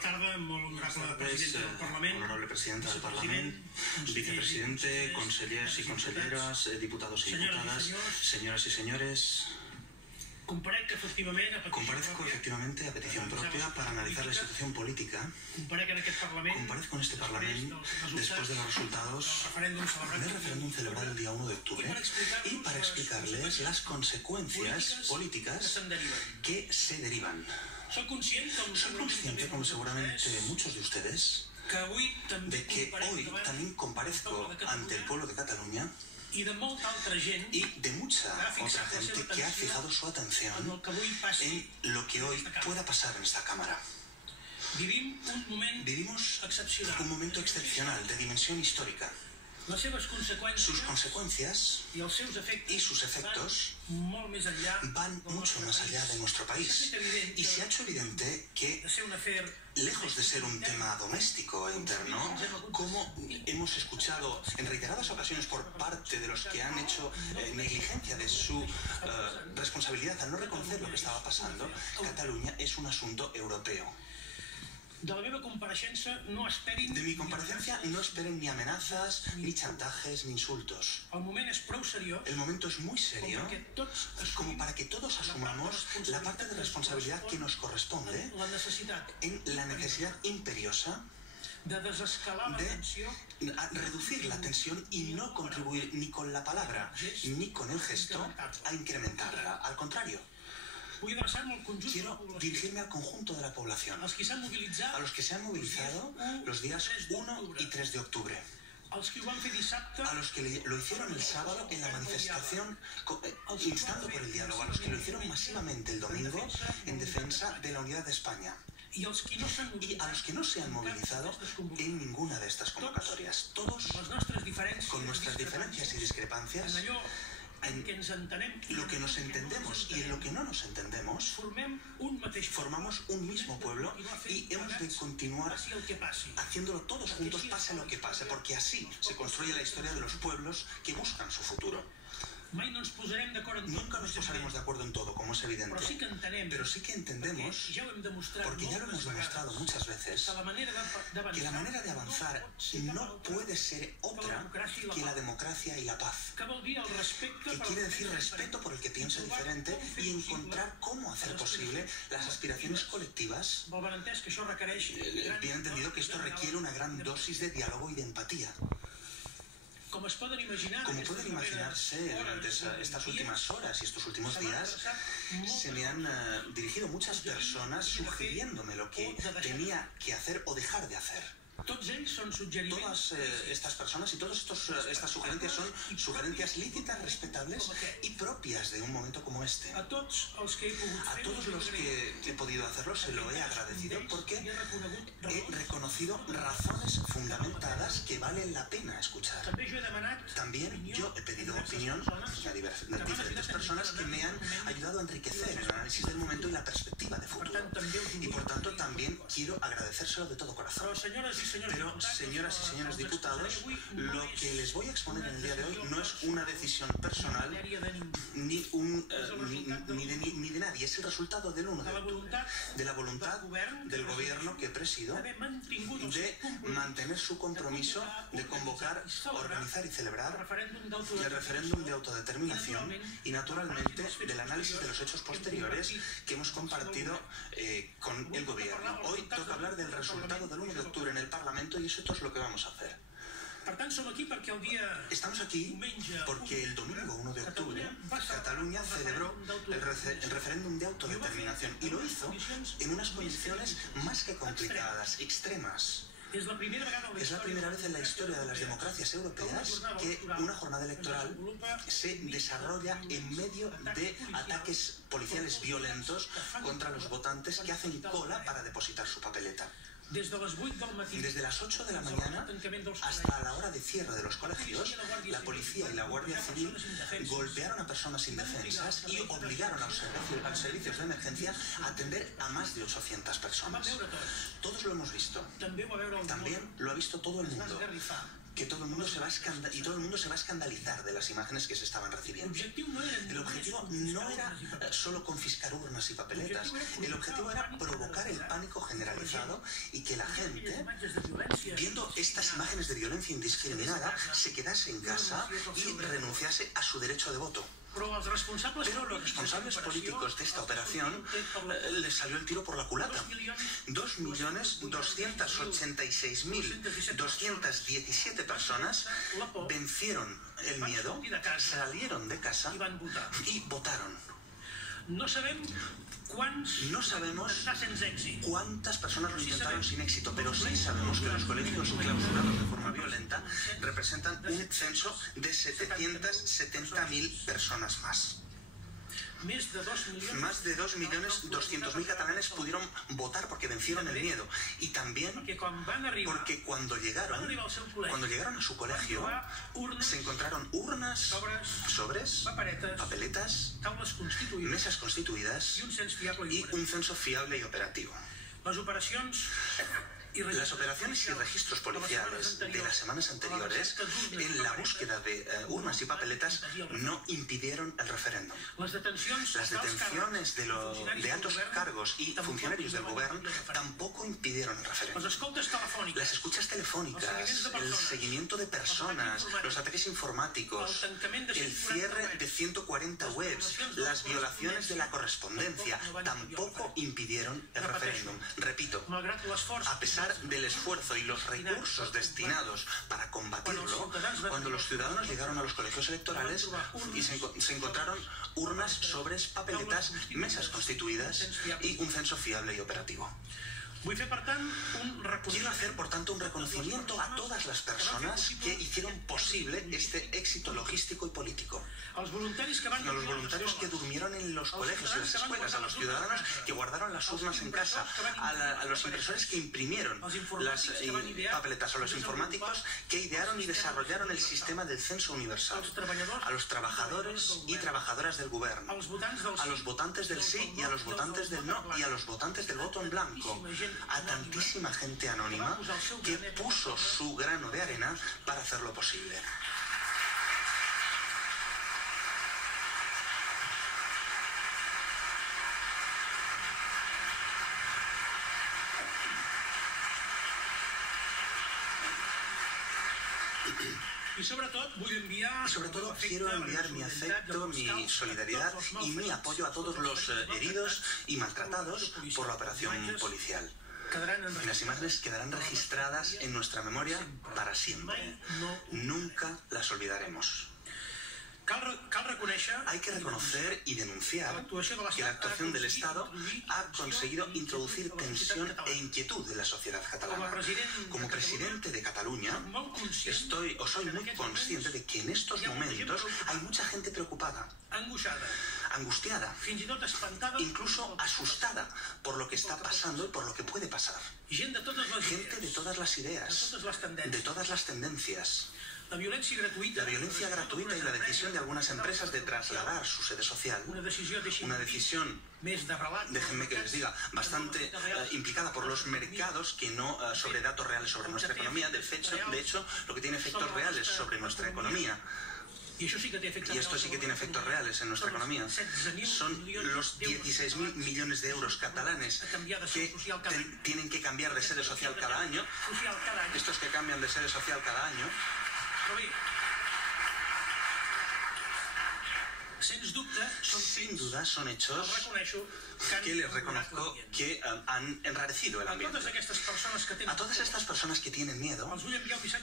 Bona tarda, molt honorable president del Parlament, honorable presidenta del Parlament, vicepresidente, consellers y conselleres, diputados y diputadas, señoras y señores. Comparezco efectivamente a petición propia para analizar la situación política. Comparezco en este Parlamento después de los resultados del referéndum celebrado el día 1 de octubre y para explicarles las consecuencias políticas que se derivan. Soy consciente, como seguramente muchos de ustedes, de que hoy también comparezco ante el pueblo de Cataluña y de mucha otra gente que ha fijado su atención en lo que hoy pueda pasar en esta Cámara. Vivimos un momento excepcional de dimensión histórica. Sus consecuencias y sus efectos van mucho más allá de nuestro país. Y se ha hecho evidente que, lejos de ser un tema doméstico e interno, como hemos escuchado en reiteradas ocasiones por parte de los que han hecho negligencia de su responsabilidad al no reconocer lo que estaba pasando, Cataluña es un asunto europeo. De mi comparecencia no esperen ni amenazas, ni chantajes, ni insultos. El momento es muy serio como para que todos asumamos la parte de responsabilidad que nos corresponde en la necesidad imperiosa de reducir la tensión y no contribuir ni con la palabra ni con el gesto a incrementarla. Al contrario, quiero dirigirme al conjunto de la población, a los que se han movilizado los días 1 y 3 de octubre, a los que lo hicieron el sábado en la manifestación instando por el diálogo, a los que lo hicieron masivamente el domingo en defensa de la unidad de España, y a los que no se han movilizado en ninguna de estas convocatorias, todos con nuestras diferencias y discrepancias. En lo que nos entendemos y en lo que no nos entendemos, formamos un mismo pueblo y hemos de continuar haciéndolo todos juntos, pase lo que pase, porque así se construye la historia de los pueblos que buscan su futuro. Nunca nos posaremos de acuerdo en todo, como es evidente, pero sí que entendemos, porque ya lo hemos demostrado muchas veces, que la manera de avanzar no puede ser otra que la democracia y la paz, que quiere decir respeto por el que piensa diferente y encontrar cómo hacer posible las aspiraciones colectivas, bien entendido que esto requiere una gran dosis de diálogo y de empatía. Como pueden imaginarse, durante estas últimas horas y estos últimos días se me han dirigido muchas personas sugiriéndome lo que tenía que hacer o dejar de hacer. Todas estas personas y todas estas sugerencias son sugerencias lícitas, respetables y propias de un momento como este. A todos los que he podido hacerlo se lo he agradecido porque he reconocido razones fundamentadas que valen la pena escuchar. También yo he pedido opinión a diferentes personas que me han ayudado a enriquecer el análisis del momento y la perspectiva de futuro. Y por tanto también quiero agradecérselo de todo corazón. Pero, señoras y señores diputados, lo que les voy a exponer en el día de hoy no es una decisión personal ni de nadie, es el resultado del 1 de octubre, de la voluntad del gobierno que presido de mantener su compromiso de convocar, organizar y celebrar el referéndum de autodeterminación y, naturalmente, del análisis de los hechos posteriores que hemos compartido con el gobierno. Hoy toca hablar del resultado del 1 de octubre en el Parlamento y eso es lo que vamos a hacer. Estamos aquí porque el domingo 1 de octubre Cataluña celebró el referéndum de autodeterminación y lo hizo en unas condiciones más que complicadas, extremas. Es la primera vez en la historia de las democracias europeas que una jornada electoral se desarrolla en medio de ataques policiales violentos contra los votantes que hacen cola para depositar su papeleta. Desde las 8 de la mañana hasta la hora de cierre de los colegios, la policía y la Guardia Civil golpearon a personas indefensas y obligaron a los servicios de emergencia a atender a más de 800 personas. Todos lo hemos visto. También lo ha visto todo el mundo. que todo el mundo se va a escandalizar de las imágenes que se estaban recibiendo. El objetivo no era solo confiscar urnas y papeletas, el objetivo era provocar el pánico generalizado y que la gente, viendo estas imágenes de violencia indiscriminada, se quedase en casa y renunciase a su derecho de voto. Pero los responsables políticos de esta operación les salió el tiro por la culata. 2.286.217 personas vencieron el miedo, salieron de casa y votaron. No sabemos cuántas personas lo intentaron sin éxito, pero sí sabemos que los colegios clausurados de forma violenta representan un censo de 770.000 personas más. Más de 2.200.000 catalanes pudieron votar porque vencieron el miedo. Y también porque cuando llegaron a su colegio se encontraron urnas, sobres, papeletas, mesas constituidas y un censo fiable y operativo. Las operaciones y registros policiales de las semanas anteriores en la búsqueda de urnas y papeletas no impidieron el referéndum. Las detenciones de altos cargos y funcionarios del gobierno tampoco impidieron el referéndum. Las escuchas telefónicas, el seguimiento de personas, los ataques informáticos, el cierre de 140 webs, las violaciones de la correspondencia tampoco impidieron el referéndum. Repito, a pesar del esfuerzo y los recursos destinados para combatirlo, cuando los ciudadanos llegaron a los colegios electorales y se encontraron urnas, sobres, papeletas, mesas constituidas y un censo fiable y operativo. Quiero hacer, por tanto, un reconocimiento a todas las personas que hicieron posible este éxito logístico y político. A los voluntarios que durmieron en los colegios, en las escuelas, a los ciudadanos que guardaron las urnas en casa, a los impresores que imprimieron las papeletas, a los informáticos que idearon y desarrollaron el sistema del censo universal, a los trabajadores y trabajadoras del gobierno, a los votantes del sí y a los votantes del no y a los votantes del voto en blanco, a tantísima gente anónima que puso su grano de arena para hacerlo posible. Y sobre todo quiero enviar mi afecto, mi solidaridad y mi apoyo a todos los heridos y maltratados por la operación policial. Las imágenes quedarán registradas en nuestra memoria para siempre. Nunca las olvidaremos. Hay que reconocer y denunciar que la actuación del Estado ha conseguido introducir tensión e inquietud en la sociedad catalana. Como presidente de Cataluña, soy muy consciente de que en estos momentos hay mucha gente preocupada, angustiada, incluso asustada por lo que está pasando y por lo que puede pasar. Gente de todas las ideas, de todas las tendencias. La violencia gratuita y la decisión de algunas empresas de trasladar su sede social, una decisión, déjenme que les diga, bastante implicada por los mercados que no sobre datos reales sobre nuestra economía, de hecho, lo que tiene efectos reales sobre nuestra economía. Y esto sí que tiene efectos reales en nuestra economía. Son los 16.000 millones de euros catalanes que tienen que cambiar de sede social cada año. Estos que cambian de sede social cada año. Sin duda son hechos que les reconozco que han enrarecido el ambiente. A todas estas personas que tienen miedo,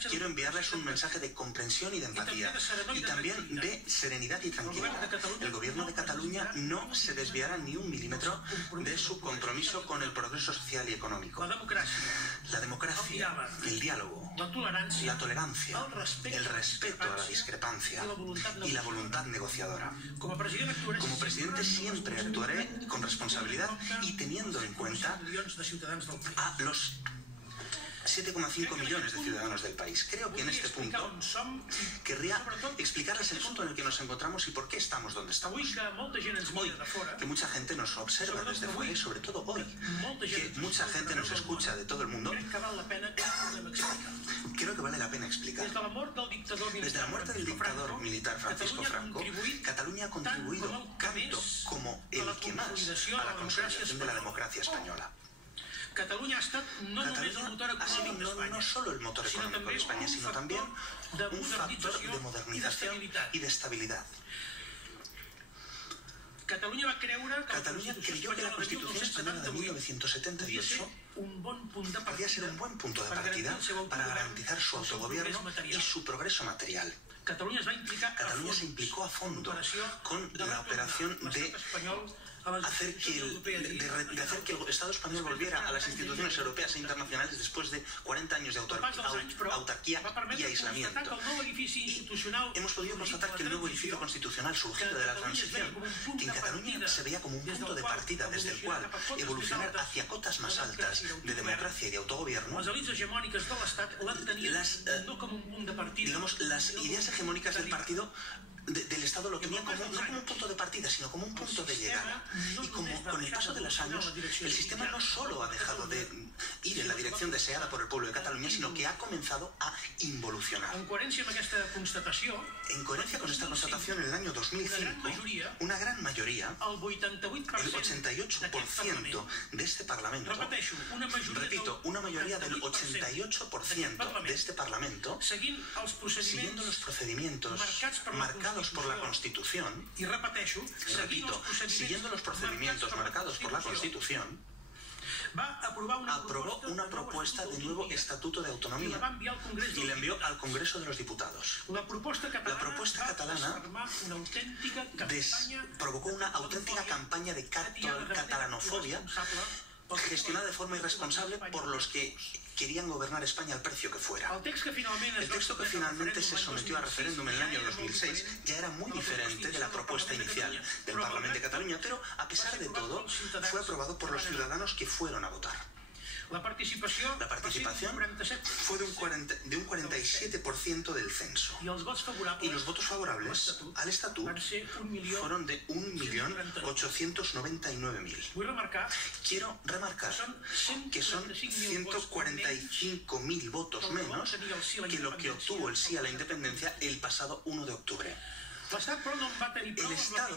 quiero enviarles un mensaje de comprensión y de empatía, y también de serenidad y tranquilidad. El gobierno de Cataluña no se desviará ni un milímetro de su compromiso con el progreso social y económico. La democracia, el diálogo, la tolerancia, el respeto a la discrepancia y la voluntad negociadora. Como presidente siempre actuaré con responsabilidad y teniendo en cuenta a los 7,5 millones de ciudadanos del país. Creo que en este punto querría explicarles el punto en el que nos encontramos y por qué estamos donde estamos. Hoy, que mucha gente nos observa desde fuera y sobre todo hoy, que mucha gente nos escucha de todo el mundo, creo que vale la pena explicar. Desde la muerte del dictador militar Francisco Franco, Cataluña ha contribuido tanto como el que más a la consolidación de la democracia española. Cataluña ha sido no solo el motor económico de España, sino también un factor de modernización y de estabilidad. Cataluña creyó que la Constitución española de 1978 podía ser un buen punto de partida para garantizar su autogobierno y su progreso material. Cataluña se implicó a fondo con la operación de hacer que el Estado español volviera a las instituciones europeas e internacionales después de 40 años de autarquía y aislamiento. Y hemos podido constatar que el nuevo edificio constitucional surgido de la transición, que en Cataluña se veía como un punto de partida desde el cual evolucionar hacia cotas más altas de democracia y de autogobierno, las ideas hegemónicas del partido del Estado lo tenían como, no como un punto de partida, sino como un punto de llegada. Y como con el paso de los años, el sistema no solo ha dejado de ir en la dirección deseada por el pueblo de Cataluña, sino que ha comenzado a involucionar. En coherencia con esta constatación, en el año 2005, una gran mayoría, el 88% de este Parlamento, repito, una mayoría del 88% de este Parlamento, siguiendo los procedimientos marcados por la Constitución, y repito, siguiendo los procedimientos marcados por la Constitución, aprobó una propuesta de nuevo Estatuto de Autonomía y la envió al Congreso de los Diputados. La propuesta catalana provocó una auténtica campaña de catalanofobia gestionada de forma irresponsable por los que querían gobernar España al precio que fuera. El texto que finalmente se sometió a referéndum en el año 2006 ya era muy diferente de la propuesta inicial del Parlamento de Cataluña, pero a pesar de todo fue aprobado por los ciudadanos que fueron a votar. La participación fue de un 47% del censo. Y los votos favorables al Estatut fueron de 1.899.000. Quiero remarcar que son 145.000 votos menos que lo que obtuvo el sí a la independencia el pasado 1 de octubre. El Estado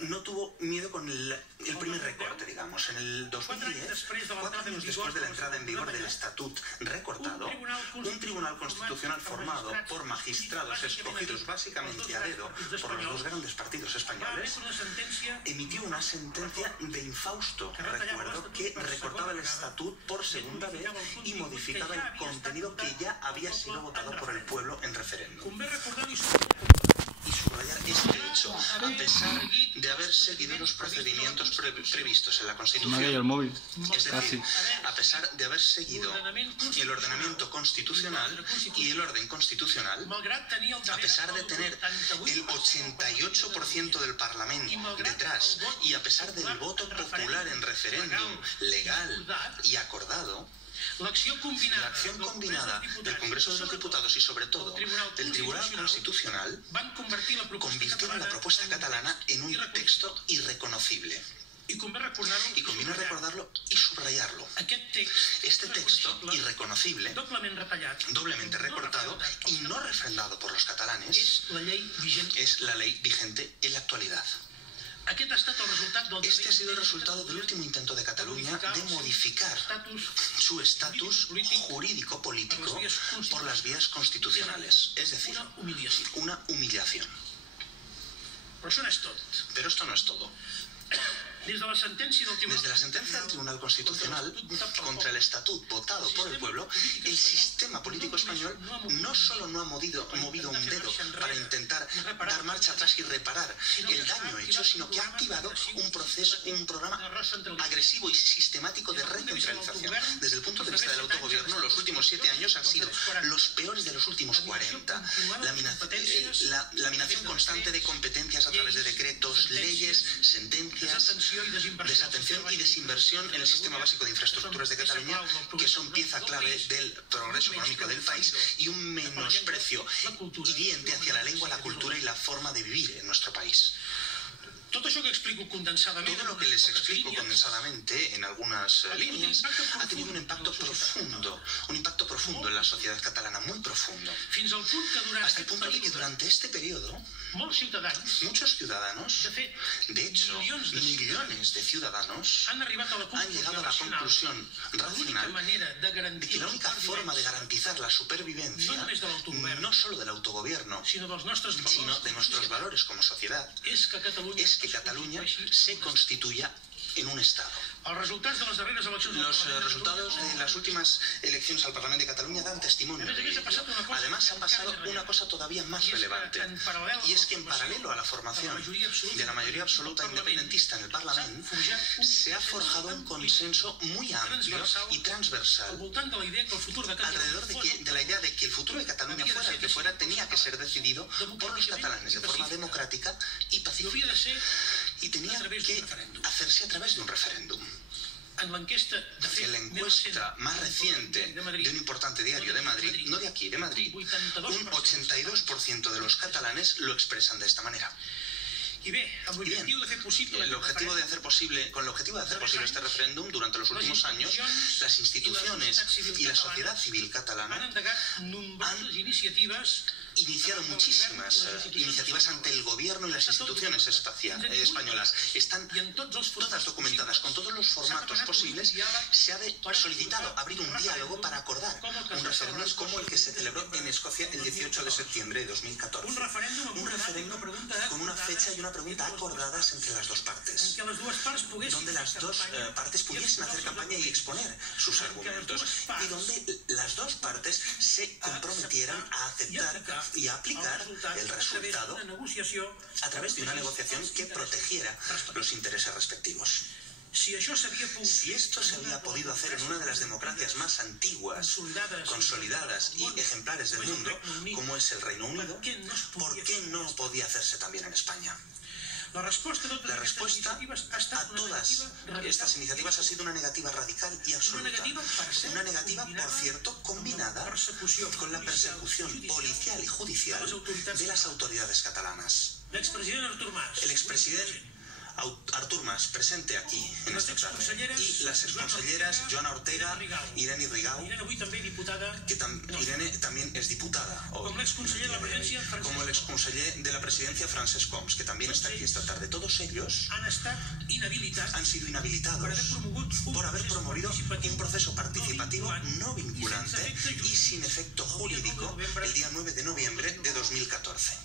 no tuvo miedo con el primer recorte, digamos. En el 2010, 4 años después de la entrada en vigor del Estatut recortado, un tribunal constitucional formado por magistrados escogidos básicamente a dedo por los dos grandes partidos españoles, emitió una sentencia de infausto recuerdo que recortaba el Estatut por segunda vez y modificaba el contenido que ya había sido votado por el pueblo en referéndum. Y subrayar este hecho, a pesar de haber seguido los procedimientos previstos en la Constitución, es decir, a pesar de haber seguido el ordenamiento constitucional y el orden constitucional, a pesar de tener el 88% del Parlamento detrás y a pesar del voto popular en referéndum legal y acordado, la acción combinada del Congreso de los Diputados y sobre todo del Tribunal Constitucional convirtieron la propuesta catalana en un texto irreconocible. Y conviene recordarlo y subrayarlo. Este texto irreconocible, doblemente recortado y no refrendado por los catalanes, es la ley vigente en la actualidad. Este ha sido el resultado del último intento de Cataluña de modificar su estatus jurídico-político por las vías constitucionales, es decir, una humillación. Pero esto no es todo. Desde la sentencia del Tribunal Constitucional contra el Estatut votado por el pueblo, el sistema político español no solo no ha movido un dedo para intentar dar marcha atrás y reparar el daño hecho, sino que ha activado un programa agresivo y sistemático de recentralización. Desde el punto de vista del autogobierno, gobierno, los últimos 7 años han sido los peores de los últimos 40. Laminación constante de competencias a través de decretos, leyes, sentencias, desatención y desinversión en el sistema básico de infraestructuras de Cataluña, que son pieza clave del progreso económico del país, y un menosprecio hiriente hacia la lengua, la cultura y la forma de vivir en nuestro país. Todo lo que les explico condensadamente en algunas líneas ha tenido un impacto profundo en la sociedad catalana, muy profundo. Hasta el punto de que durante este periodo muchos ciudadanos, de hecho millones de ciudadanos, han llegado a la conclusión racional de que la única forma de garantizar la supervivencia, no solo del autogobierno, sino de nuestros valores como sociedad, es que Cataluña se constituya en un Estado. Los resultados de las últimas elecciones al Parlamento de Cataluña dan testimonio de ello. Además, ha pasado una cosa todavía más relevante, y es que en paralelo a la formación de la mayoría absoluta independentista en el Parlamento, se ha forjado un consenso muy amplio y transversal alrededor de la idea de que el futuro de Cataluña, fuera el que fuera, tenía que ser decidido por los catalanes de forma democrática y pacífica, y tenía que hacerse a través de un referéndum. En la encuesta más reciente de un importante diario de Madrid, no de aquí, de Madrid, un 82% de los catalanes lo expresan de esta manera. Y bien, con el objetivo de hacer posible este referéndum, durante los últimos años, las instituciones y la sociedad civil catalana han iniciado muchísimas iniciativas ante el gobierno y las instituciones españolas. Están todas documentadas con todos los formatos posibles. Se ha solicitado abrir un diálogo para acordar un referéndum como el que se celebró en Escocia el 18 de septiembre de 2014. Un referéndum con una fecha y una pregunta acordadas entre las dos partes, donde las dos partes pudiesen hacer campaña y exponer sus argumentos, y donde las dos partes se comprometieran a aceptar y a aplicar el resultado a través de una negociación que protegiera los intereses respectivos. Si esto se había podido hacer en una de las democracias más antiguas, consolidadas y ejemplares del mundo, como es el Reino Unido, ¿por qué no podía hacerse también en España? La respuesta a todas estas iniciativas ha sido una negativa radical y absoluta. Una negativa, por cierto, combinada con la persecución policial y judicial de las autoridades catalanas. El expresidente Artur Mas, presente aquí en este plano, y las exconselleras Joana Ortega, Irene Rigau, que Irene también es diputada hoy, como el exconseller de la presidencia Francesc Homs, que también está aquí esta tarde. Todos ellos han sido inhabilitados por haber promovido un proceso participativo no vinculante y sin efecto jurídico el día 9 de noviembre de 2014.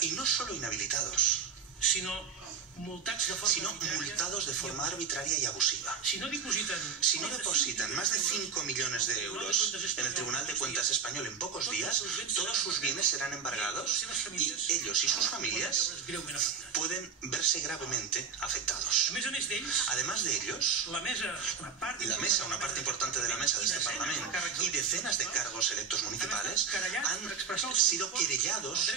Y no solo inhabilitados, sino multados de forma arbitraria y abusiva. Si no depositan más de 5 millones de euros en el Tribunal de Cuentas español en pocos días, todos sus bienes serán embargados y ellos y sus familias pueden verse gravemente afectados. Además de ellos, la mesa, una parte importante de la mesa de este Parlamento, y decenas de cargos electos municipales han sido querellados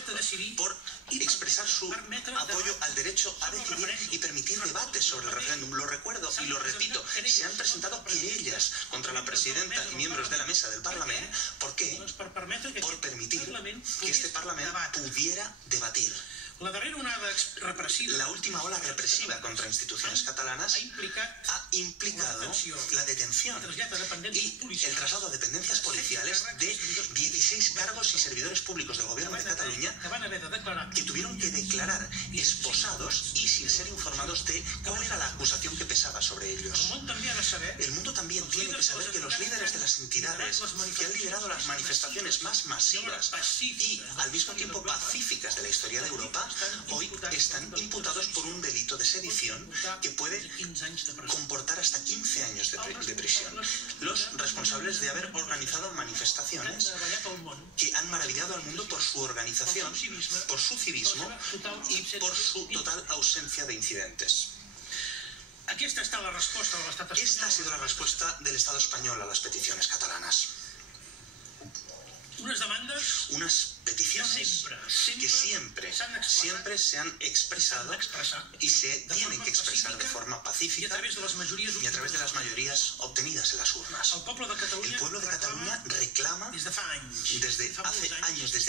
por expresar su apoyo al derecho a decidir y permitir debates sobre el referéndum. Lo recuerdo y lo repito, se han presentado querellas contra la presidenta y miembros de la mesa del Parlamento. ¿Por qué? Por permitir que este Parlamento pudiera debatir. La última ola represiva contra instituciones catalanas ha implicado la detención y el traslado a dependencias policiales de 16 cargos y servidores públicos del gobierno de Cataluña, que tuvieron que declarar esposados y sin ser informados de cuál era la acusación que pesaba sobre ellos. El mundo también tiene que saber que los líderes de las entidades que han liderado las manifestaciones más masivas y al mismo tiempo pacíficas de la historia de Europa hoy están imputados por un delito de sedición que puede comportar hasta 15 años de prisión. Los responsables de haber organizado manifestaciones que han maravillado al mundo por su organización, por su civismo y por su total ausencia de incidentes. Aquesta ha estat la resposta de l'estat espanyol. Esta ha sido la respuesta del Estado español a las peticiones catalanas. Unas peticiones que siempre se han expresado y se tienen que expresar de forma pacífica y a través de las mayorías obtenidas en las urnas. El pueblo de Cataluña reclama desde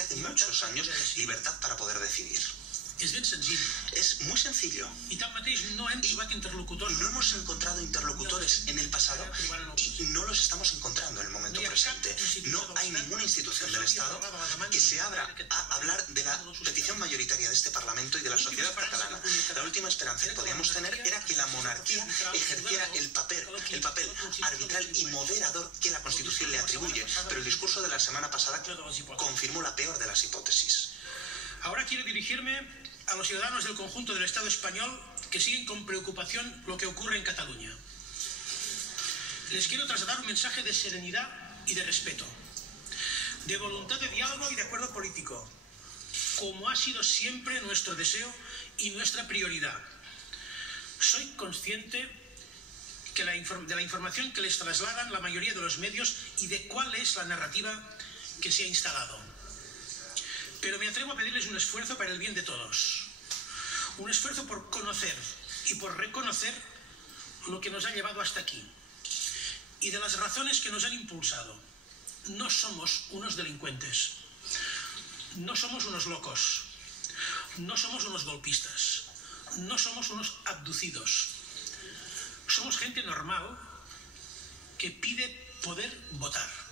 hace muchos años, libertad para poder decidir. Es muy sencillo. Y no hemos encontrado interlocutores en el pasado y no los estamos encontrando en el momento presente. No hay ninguna institución del Estado que se abra a hablar de la petición mayoritaria de este Parlamento y de la sociedad catalana. La última esperanza que podíamos tener era que la monarquía ejerciera el papel arbitral y moderador que la Constitución le atribuye, pero el discurso de la semana pasada confirmó la peor de las hipótesis. Ahora quiero dirigirme a los ciudadanos del conjunto del Estado español que siguen con preocupación lo que ocurre en Cataluña. Les quiero trasladar un mensaje de serenidad y de respeto, de voluntad de diálogo y de acuerdo político, como ha sido siempre nuestro deseo y nuestra prioridad. Soy consciente de la información que les trasladan la mayoría de los medios y de cuál es la narrativa que se ha instalado. Pero me atrevo a pedirles un esfuerzo para el bien de todos. Un esfuerzo por conocer y por reconocer lo que nos ha llevado hasta aquí y de las razones que nos han impulsado. No somos unos delincuentes, no somos unos locos, no somos unos golpistas, no somos unos abducidos. Somos gente normal que pide poder votar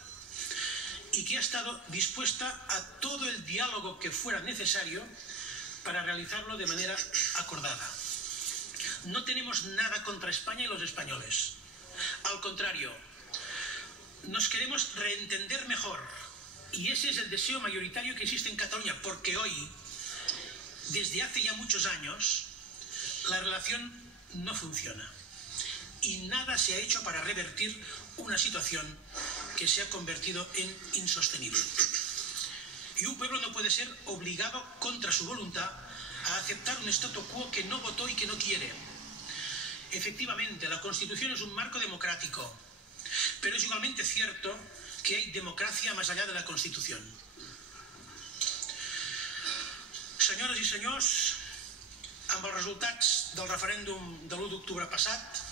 y que ha estado dispuesta a todo el diálogo que fuera necesario para realizarlo de manera acordada. No tenemos nada contra España y los españoles. Al contrario, nos queremos reentender mejor. Y ese es el deseo mayoritario que existe en Cataluña, porque hoy, desde hace ya muchos años, la relación no funciona. Y nada se ha hecho para revertir una situación que se ha convertido en insostenible. Y un pueblo no puede ser obligado contra su voluntad a aceptar un statu quo que no votó y que no quiere. Efectivamente, la Constitución es un marco democrático, pero es igualmente cierto que hay democracia más allá de la Constitución. Senyores i senyors, amb els resultats del referèndum de l'1 d'octubre passat,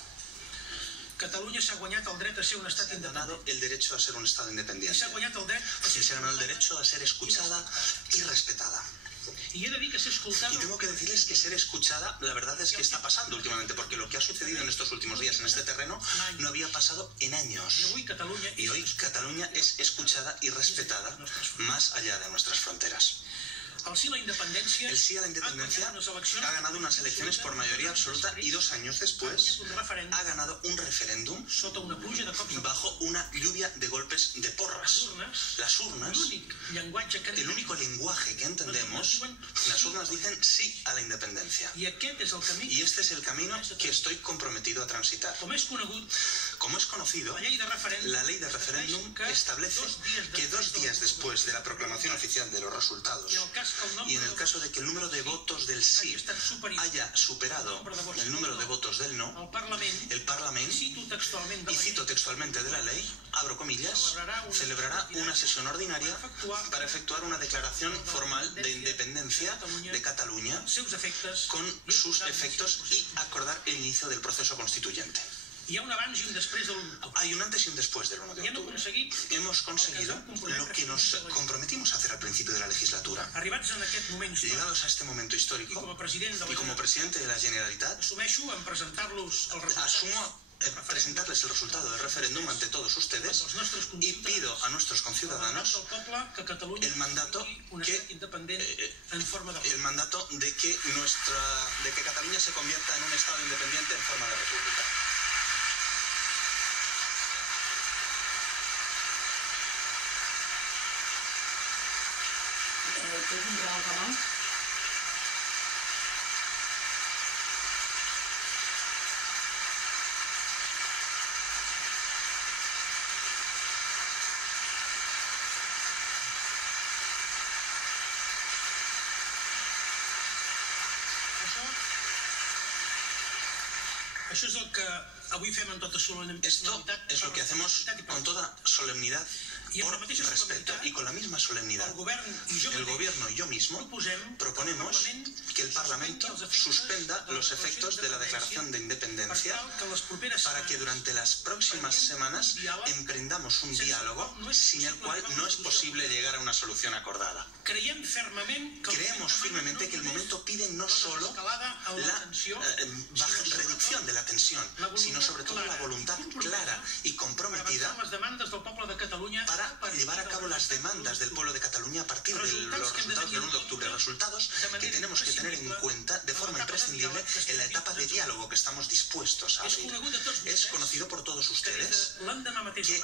Cataluña s'ha guanyat el dret a ser un estat independent. El derecho a ser un Estado independiente. S'ha guanyat el dret a ser... Se ha ganado el derecho a ser escuchada y respetada. Y he de dir que ser escoltado... Y tengo que decirles que ser escuchada, la verdad es que está pasando últimamente, porque lo que ha sucedido en estos últimos días en este terreno no había pasado en años. Y hoy Cataluña es escuchada y respetada más allá de nuestras fronteras. El sí a la independencia ha ganado unas elecciones por mayoría absoluta y 2 años después ha ganado un referéndum bajo una lluvia de golpes de porras. Las urnas, el único lenguaje que entendemos, las urnas dicen sí a la independencia. Y este es el camino que estoy comprometido a transitar. Como es conocido, la ley de referéndum establece que 2 días después de la proclamación oficial de los resultados, y en el caso de que el número de votos del sí haya superado el número de votos del no, el Parlamento, y cito textualmente de la ley, abro comillas, celebrará una sesión ordinaria para efectuar una declaración formal de independencia de Cataluña con sus efectos y acordar el inicio del proceso constituyente. Hay un antes y un después del 1 de octubre. Hemos conseguido lo que nos comprometimos a hacer al principio de la legislatura. Llegados a este momento histórico, y como presidente de la Generalitat, asumo presentarles el resultado del referéndum ante todos ustedes y pido a nuestros conciudadanos el mandato de que Cataluña se convierta en un Estado independiente en forma de república. Esto es lo que hacemos con toda solemnidad, por respeto y con la misma solemnidad. El Gobierno y yo mismo proponemos que el Parlamento suspenda los efectos de la Declaración de Independencia para que durante las próximas semanas emprendamos un diálogo sin el cual no es posible llegar a una solución acordada. Creemos firmemente que el momento pide no solo la reducción de la tensión, sino sobre todo la voluntad clara y comprometida para llevar a cabo las demandas del pueblo de Cataluña a partir de los resultados del 1 de octubre. Resultados que tenemos que tener en cuenta de forma imprescindible en la etapa de diálogo que estamos dispuestos a abrir. Es conocido por todos ustedes que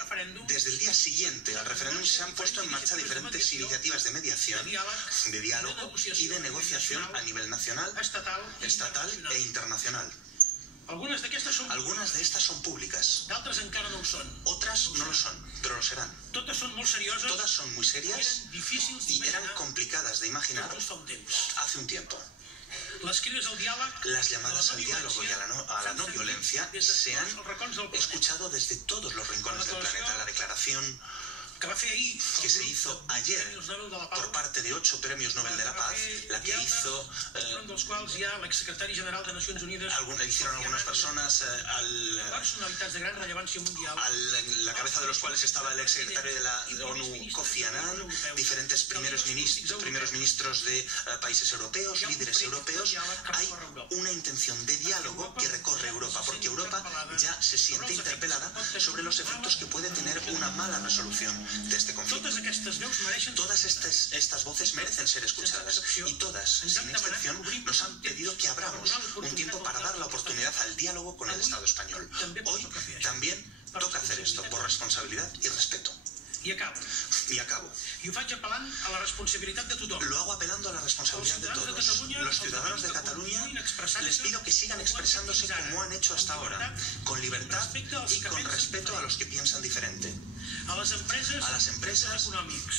desde el día siguiente al referéndum se han puesto en marcha diferentes iniciativas de mediación, de diálogo y de negociación a nivel nacional, estatal e internacional. Algunas de estas son públicas. Otras no lo son, pero lo serán. Todas son muy serias y eran complicadas de imaginar hace un tiempo. Las llamadas al diálogo y a la no violencia se han escuchado desde todos los rincones del planeta. La declaración que se hizo ayer por parte de 8 premios Nobel de la Paz, la que hicieron algunas personas, la cabeza de los cuales estaba el exsecretario de la ONU, Kofi Annan, diferentes primeros ministros de países europeos, líderes europeos. Hay una intención de diálogo que recorre Europa, porque Europa ya se siente interpelada sobre los efectos que puede tener una mala resolución de este conflicto. Todas estas voces merecen ser escuchadas y todas, sin excepción, nos han pedido que abramos un tiempo para dar la oportunidad al diálogo con el Estado español. Hoy también toca hacer esto por responsabilidad y respeto. Y acabo. Lo hago apelando a la responsabilidad de todos. Los ciudadanos de Cataluña les pido que sigan expresándose como han hecho hasta ahora, con libertad y con respeto a los que piensan diferente. A las empresas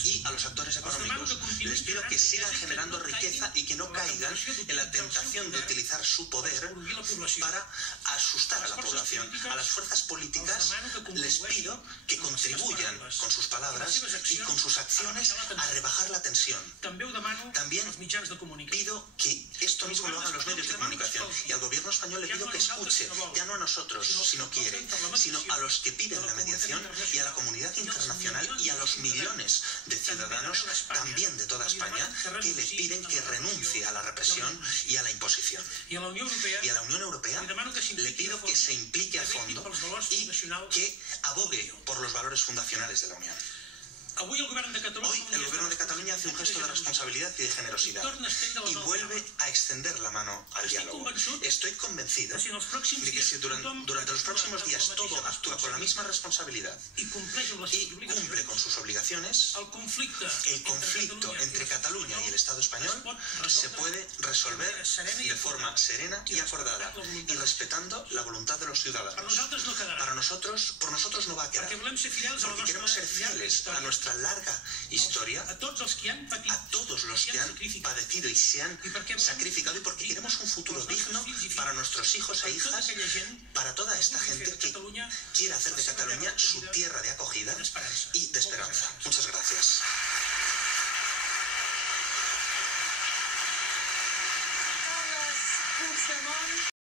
y a los actores económicos. Les pido que sigan generando riqueza y que no caigan en la tentación de utilizar su poder para asustar a la población. A las fuerzas políticas les pido que contribuyan con sus palabras y con sus acciones a rebajar la tensión. También pido que esto mismo lo hagan los medios de comunicación, y al gobierno español le pido que escuche, ya no a nosotros si no quiere, sino a los que piden la mediación y a la comunidad internacional y a los millones de ciudadanos, también de toda España, que le piden que renuncie a la represión y a la imposición. Y a la Unión Europea le pido que se implique a fondo y que abogue por los valores fundacionales de la Unión. Hoy el Gobierno de Cataluña hace un gesto de responsabilidad y de generosidad y vuelve a extender la mano al diálogo. Estoy convencido de que si durante los próximos días todo actúa con la misma responsabilidad y cumple con sus obligaciones, el conflicto entre Cataluña y el Estado español se puede resolver de forma serena y acordada y respetando la voluntad de los ciudadanos. Por nosotros no va a quedar, porque queremos ser fieles a nuestra larga historia, a todos los que han padecido y se han sacrificado, y porque queremos un futuro digno para nuestros hijos e hijas, para toda esta gente que quiere hacer de Cataluña su tierra de acogida y de esperanza. Muchas gracias.